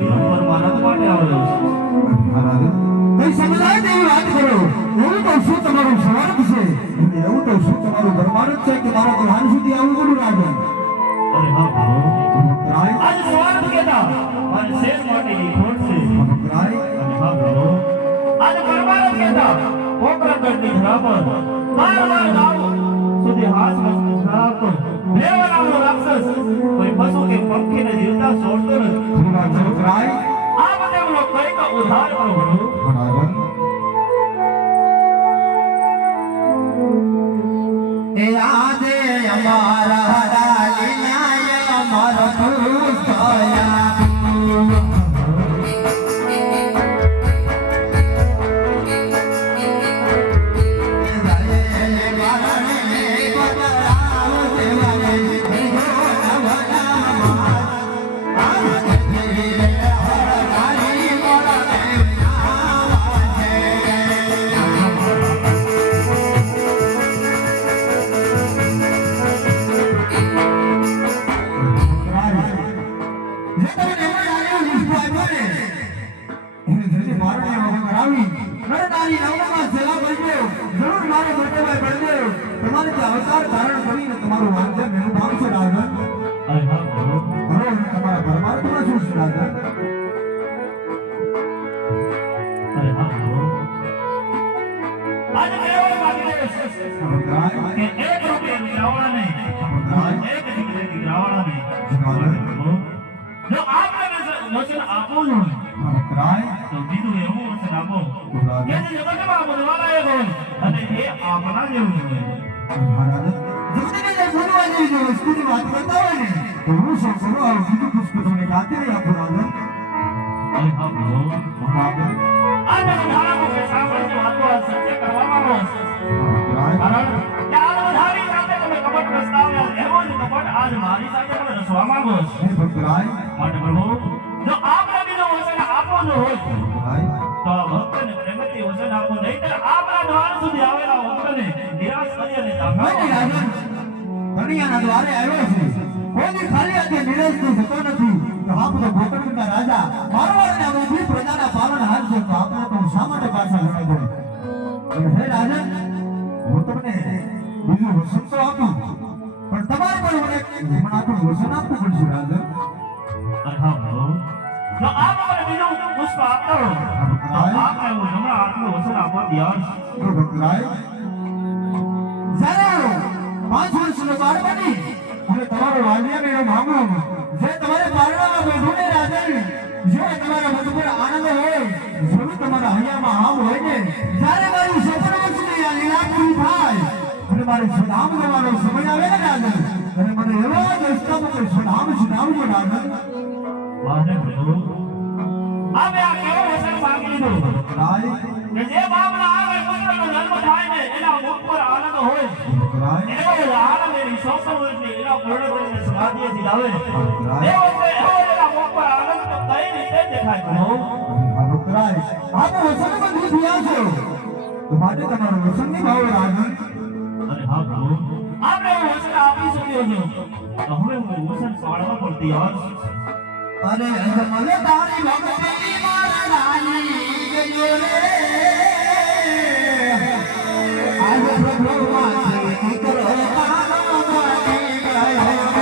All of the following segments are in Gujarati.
પરમાનંદ માટે આવેલો છું ભાઈ સમજાય તેવી વાત કરો એવું તો શું તમારું સ્વાર્થ છે એવું તો શું તમારું પરમાનંદ છે કે મારા ધ્યાન સુધી આવું બધું રાખે અરે હા ભાવ રાય આજ સ્વાર્થ કેતા અને શેર માટેની ખોટ છે રાય અને હા ભાવ આજ પરમાનંદ કેતા પોકરણની ધરા પર બાર ગાવ સુધી હાથ ખરાબ લેવનાનો રાક્ષસ કોઈ પશુ કે પંખીને જીવતા છોડતો નથી રાય આ બધેનો કઈક ઉધાર કરો ભણો બરાબર એ આદે અમારા રાલી ન્યાય અમારો પુસ્તયા અવતાર ધારણ કરીને તમારું વાંચન મેનું નામ છે રાજન અરે હા ભાવ તમારા પરમાત્મા શું છે રાજન અરે હા ભાવ આજ કેવળ માગી રહ્યો છે કે એક રૂપિયા રાવણા નહીં એક દીકરી રાવણા નહીં જો આપણે વચન આપો ન તો બીજું એવું વચન આપો કે જે જગતમાં બોલવાના એ હોય અને એ આપણા જેવું હોય જગતને જે બોલવા જેવી જે વસ્તુની વાત કરતા હોય ને તો હું શું કરું આ બીજું પુષ્પ તમને ગાતે નહીં આપો રાજન અરે હા ભાવ બરાબર આ તમે ધારા મુખે સાંભળીને વાતો આ સત્ય કરવામાં આવે કારણ કે આ બધાની સાથે તમે કપટ રસ્તાવ્યા એવો જ કપટ આજ મારી સાથે પણ રસવા માંગો છો હે ભક્તરાય માટે પ્રભુ જો આપણા બીજો વચન આપો ન હોય ભક્તરાય તો આ ભક્તને પ્રેમથી વચન આપો નહીંતર આપણા દ્વાર સુધી આવેલા ભક્તને નિરાશ કરી અને નહીં રાજન કણિયાના દ્વારે આવ્યો છે કોઈ ખાલી હાથે નિરાશ થઈ જતો નથી તો આપ તો ગોકર્ણના રાજા મારવાડના બધી પ્રજાના પાલનહાર છે તો આપણે તો શા માટે પાછા લડાઈ દે અને હે રાજન હું તમને બીજું વચન તો આપું પણ તમારે પણ મને હમણાં આપણું વચન આપવું પડશે રાજન હા ભાવ જો આપ મને બીજું પુષ્પ આપતા હો તો આપને હું હમણાં આપનું વચન આપવા તૈયાર છું તો ભક્તરાય જ્યારે 5 વર્ષનો બાળ બની અને તમારો વાલિયા મેળો માંગો જે તમારે પારણામાં બેઠું ને રાજન જે તમારા મન પર આનંદ હોય જેવું તમારા હૈયામાં આમ હોય ને જ્યારે મારી સફળ વર્ષની આ લીલા પૂરી થાય અને મારે સદામ જવાનો સમય આવે ને રાજન અને મને એવા જ રસ્તામાં કોઈ સદામ સુનાવજો રાજન વાહને પ્રભુ આપે આ કેવો વચન માંગી લીધું રાય કે જે બાપના આગળ પુત્રનો જન્મ થાય ને એના મુખ પર આનંદ હોય રાય એવો જ આનંદ એની સૌસૌ એટલે એના પૂર્ણ કરીને સમાધિએ સિધાવે એવો એના મુખ પર આનંદ તો કઈ રીતે દેખાય પ્રભુ ભક્તરાય આપે વચન બંધી થયા છો તો માટે તમારું વચનની ભાવ રાજન અરે હા પ્રભુ આપણે એવું વચન આપી શક્યો છો તો હવે હું વચન પાળવા પણ તૈયાર છું અરે મને તારી ભક્તિ મારા રાની ગયો રે આજ પ્રભુ માથે કરો પાણી ગયો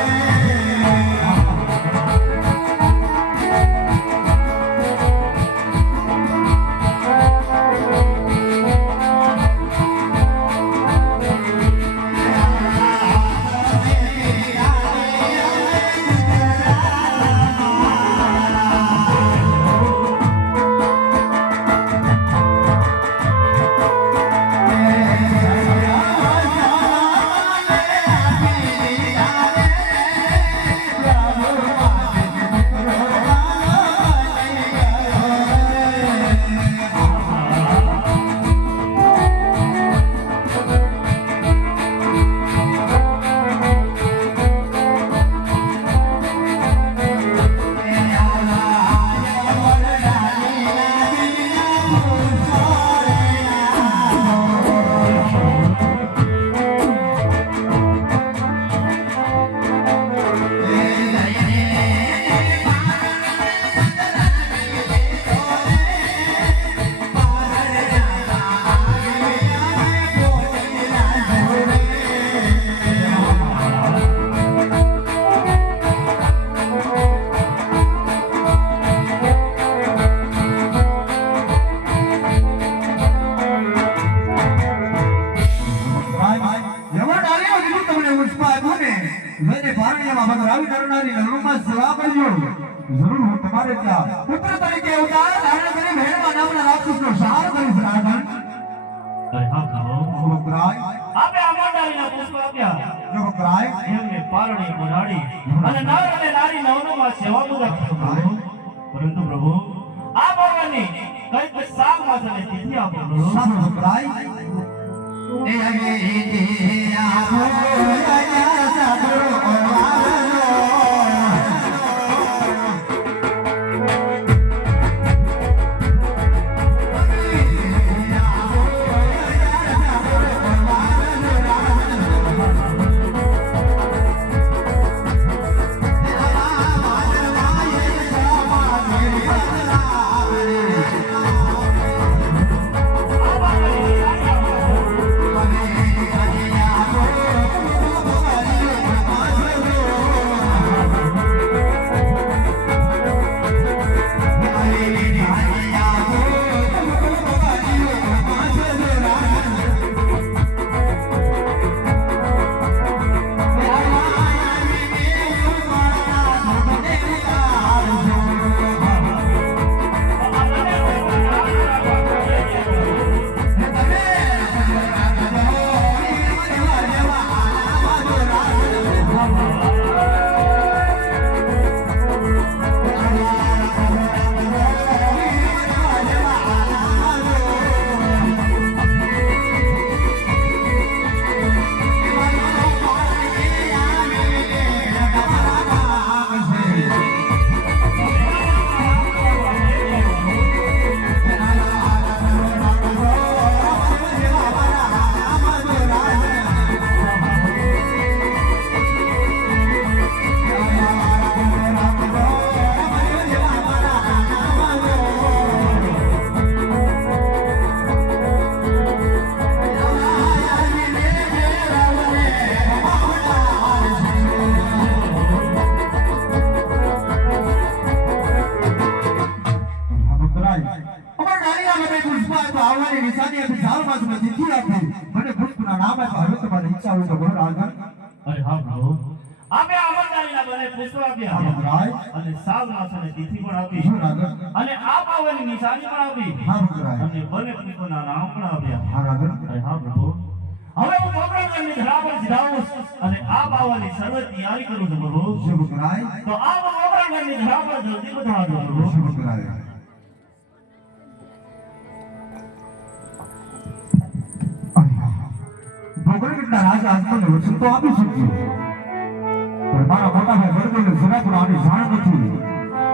જરૂર હું તમારે ત્યાં પુત્ર તરીકે અવતાર ધારણ કરી મહેરબાન નામના રાક્ષસનો સંહાર કરીશ રાજન. અરે હા પ્રભુ વક્રાય આપે આમંડારીના પુષ્પ આપ્યા જો વક્રાય એમને પારણી બનાડી અને નર અને નારી નવનોમાં સેવા પૂજા કરો પ્રભુ. પરંતુ પ્રભુ આ ભગવાનની કઈક સાગ માસ અને તિથિ આપો પ્રભુ. સાધુ વક્રાય એ આપો સાધુ અરે હા પ્રભુ આપે આમંડારીના બને પુષ્પ આપ્યા અને સાગ માસ અને તિથિ પણ આપી અને આ પાવનની નિશાની પણ આપી અને બને પુષ્પના નામ પણ આપ્યા. અરે હા પ્રભુ હવે હું પોકરણગઢની ધરા પર સીધાવું અને આ પાવનની સર્વ તૈયારી કરું છું પ્રભુ. તો આ પોકરણગઢની ધરા પર જલ્દી પધારજો પ્રભુ. ભોગરગઢના રાજા આજમને વચન તો આપી શક્યો પણ મારા મોટા ભાઈ વર્ગોને જરા પણ આની જાણ નથી.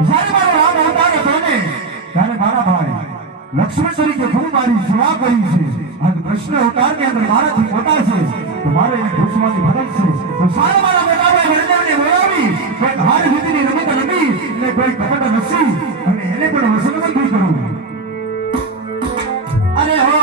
જ્યારે મારો રામ અવતાર હતો ને ત્યારે મારા ભાઈ લક્ષ્મણ તરીકે ખૂબ મારી સેવા કરી છે. આજ કૃષ્ણ અવતારની અંદર મારાથી મોટા છે તો મારે એને પૂછવાની ફરજ છે. તો સારા મારા મોટા ભાઈ વર્ગોને બોલાવી કોઈ હાર જીતની રમત રમી અને કોઈ કપટ રસી અને એને પણ વસનબંધી કરું. અરે હો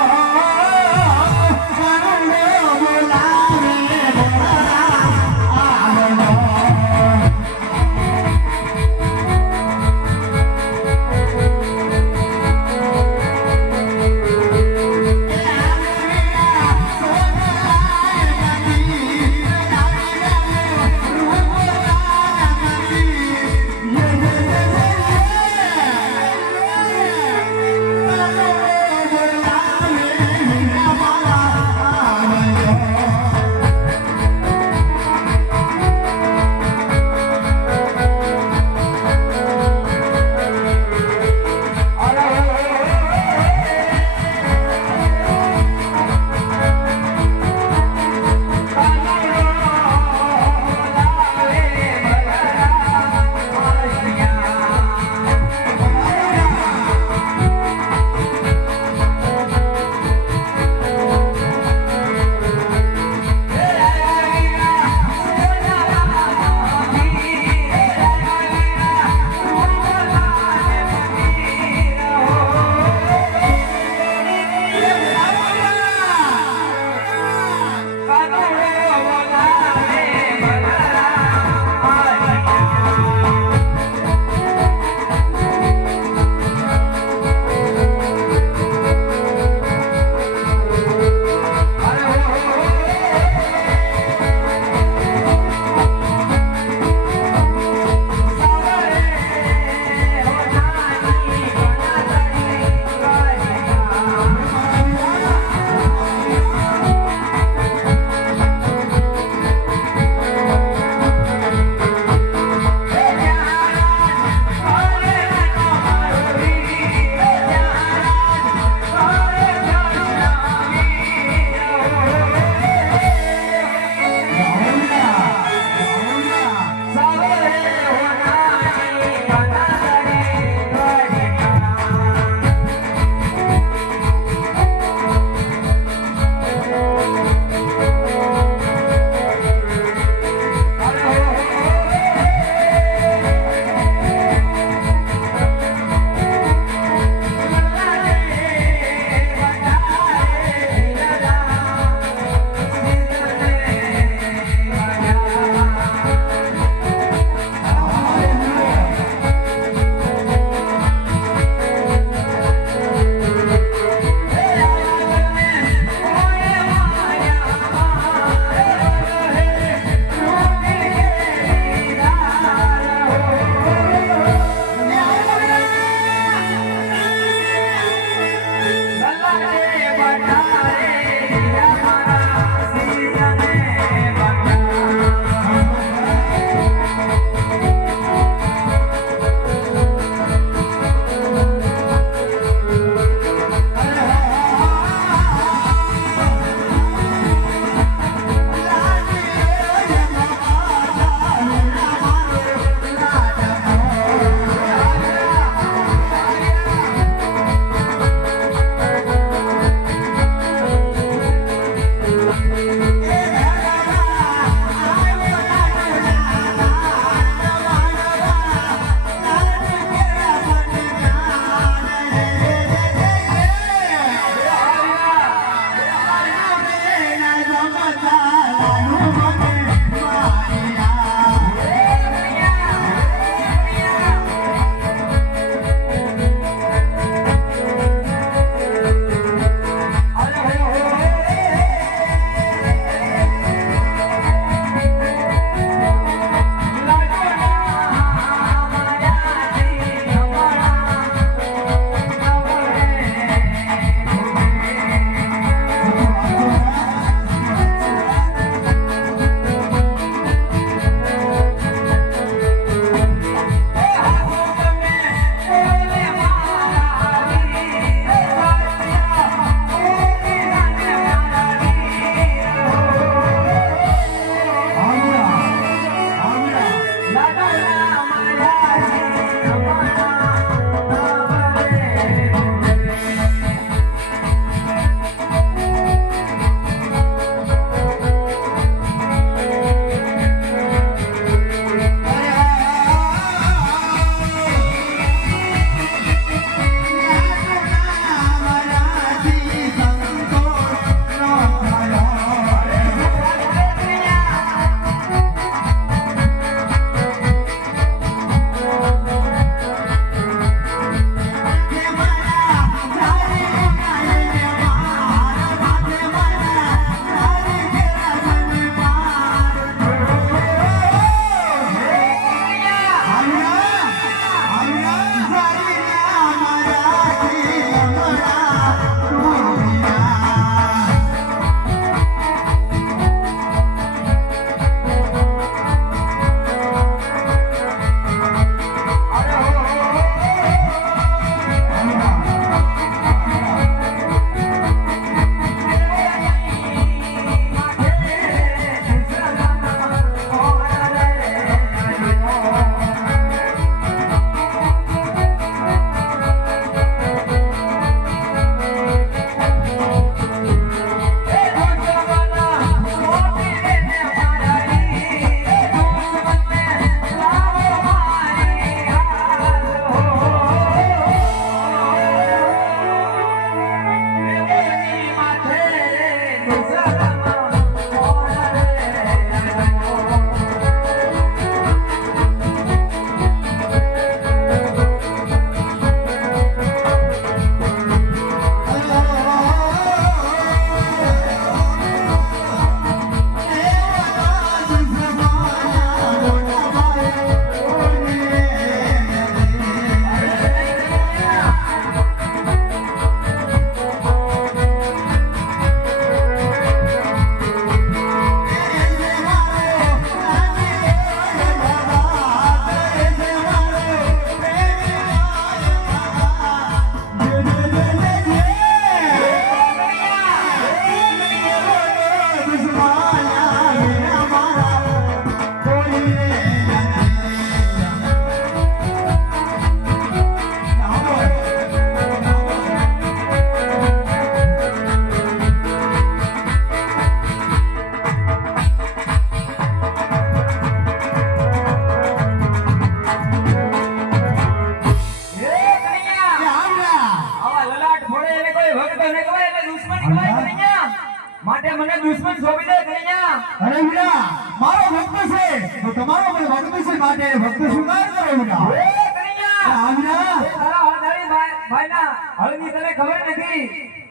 અરે વીરા મારો ભક્ત છે તો તમારો પણ ભક્ત છે માટે ભક્ત સ્વીકાર કરો વીરા એ કનૈયા હા વીરા તારા હળદારી ભાઈના હળની તને ખબર નથી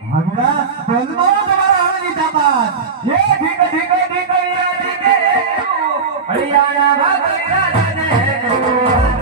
હા વીરા તો અજમાવો તમારા હળની તાકાત એ ઠીક ઠીક ઠીક વીરા જીતે હરિયાણા ભાગરી રાજાને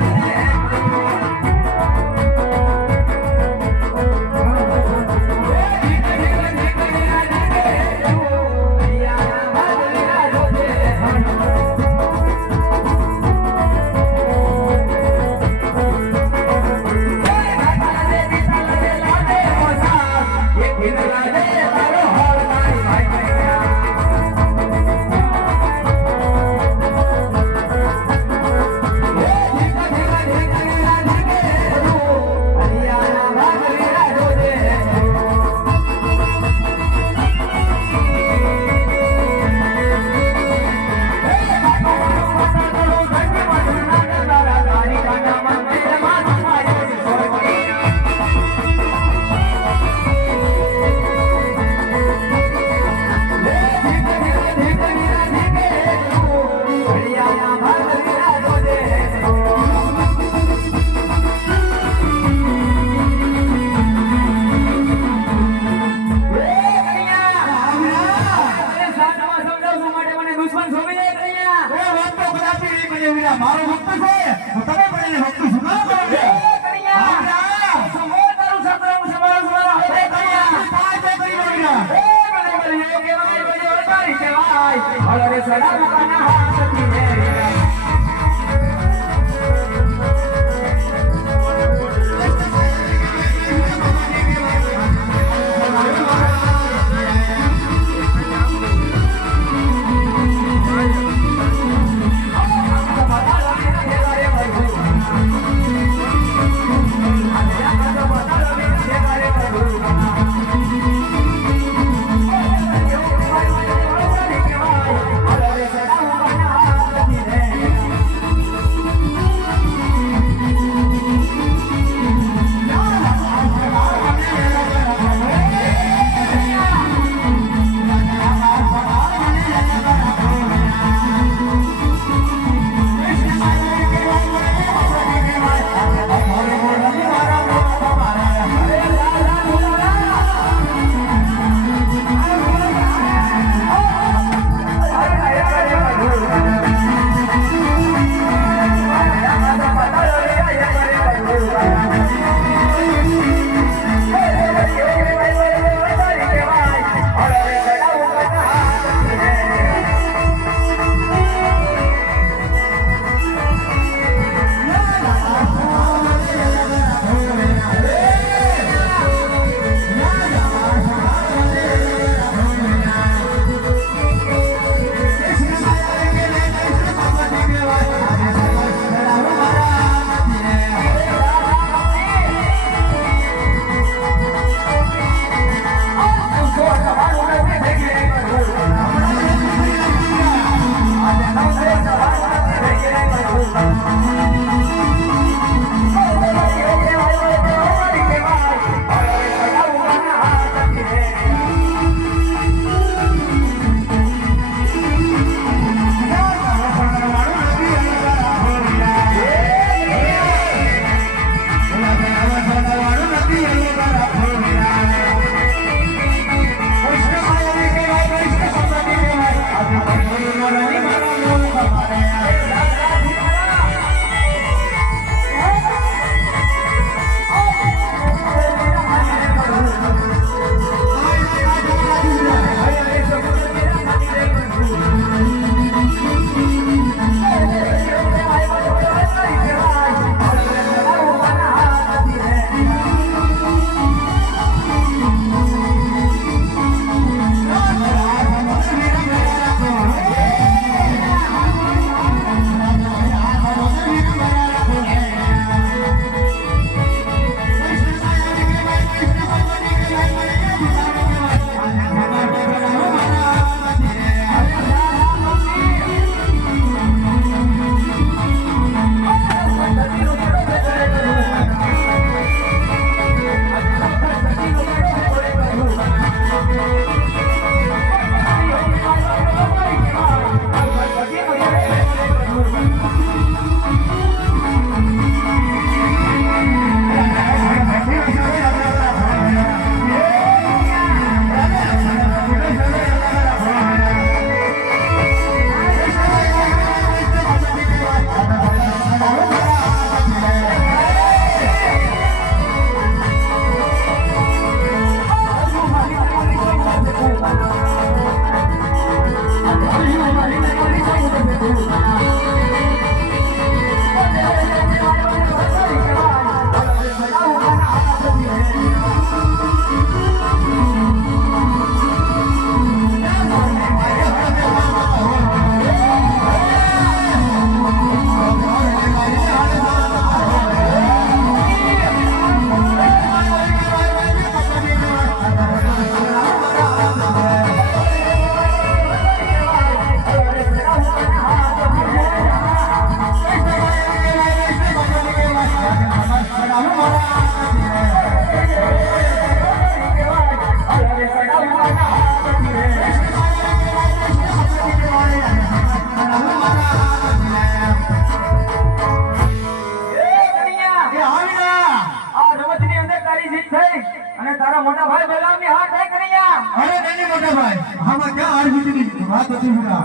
તારા મોટા ભાઈ બલરામની હાર નહીં કનૈયા અરે નહીં મોટા ભાઈ આમાં ક્યાં હાર જીતની વાત હતી વીરા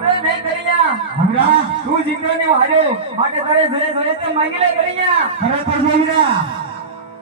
અરે નહીં કનૈયા વીરા તું જીત્યો ને હું હાર્યો માટે તારે જોઈએ જોઈએ તે માંગી લે કનૈયા ખરેખર છે વીરા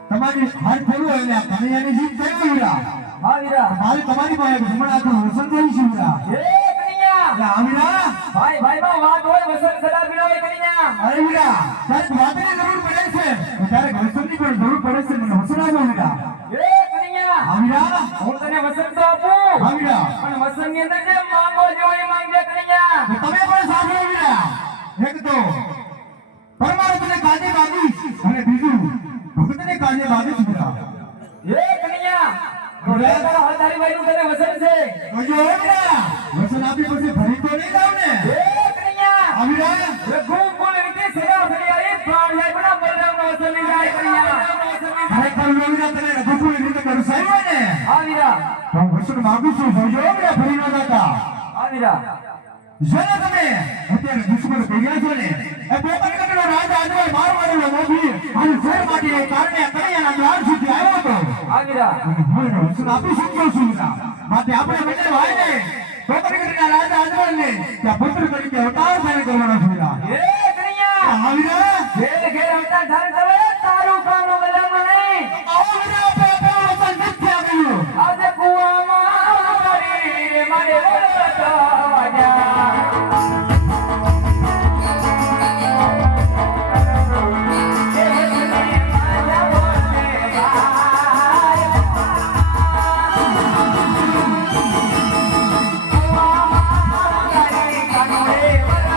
તમારી હાર ખોલું એટલે આ કનૈયાની જીત થઈ ગઈ વીરા હા વીરા મારે તમારી પાસે હમણાં આખું વસન થયું છે વીરા એ કનૈયા એટલે આ વીરા ભાઈ ભાઈ માં વાત હોય વસંત સદા પીળો કનૈયા અરે વીરા તારે વાતની જરૂર પડે છે ત્યારે વસનની પણ જરૂર પડે છે મને વસન આપો વીરા એ કનૈયા હા વીરા હું તને વસંત તો આપું હા વીરા પણ વસંત ની અંદર જે માંગો જો એ માંગે કનૈયા તો તમે પણ સાંભળો વીરા એક તો પરમાત્માને કાજે માગીશ અને બીજું ભક્તને કાજે માગીશ વીરા એ કનૈયા તો લે તારા હળદારી ભાઈ નું તને વસંત છે તો જો વીરા વસન આપી પછી ફરી તો નહીં જાવ ને એ કનૈયા હા વીરા એ ગુણ રીતે સેવા કરી આવી પ્રાણ જાય બના બલરામ નો વસંત ની જાય કનૈયા ખરેખર વીરા તને રઘુકુળ રીતે કરું સાહેબ ને હા વીરા તો હું વસન માગું છું જોજો વીરા ફરી ન જતા હા વીરા જેને તમે અત્યારે દુશ્મન ભેગા છો ને એ પોતાનો રાજ આજવા માર મારેલો મોભી અને શેર માટે એ કારણે કનૈયાના દ્વાર સુધી આવ્યો હતો હા વીરા હું વસન આપી શકું છું વીરા માટે આપણે બંને ભાઈ ને પોતાના રાજ આજવાને ત્યાં પુત્ર તરીકે અવતાર ધારણ કરવાનો છે વીરા એ કનૈયા હા વીરા ઘેર ઘેર અવતાર ધારણ કરે તારું કામ બલરામ નહીં આવો વીરા આપણે વસન નથી આવ્યું આજે કુવામાં મારી મારે વાજા કાનોડે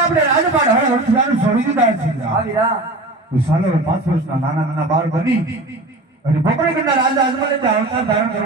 આપણે રાજપાટ હળ હળસરાનું છોડી દીધા છે હા વીરા તો સાલો 5 વર્ષના નાના નાના બાળ બની અને બકરીગઢના રાજા અજમલે અવતાર ધારણ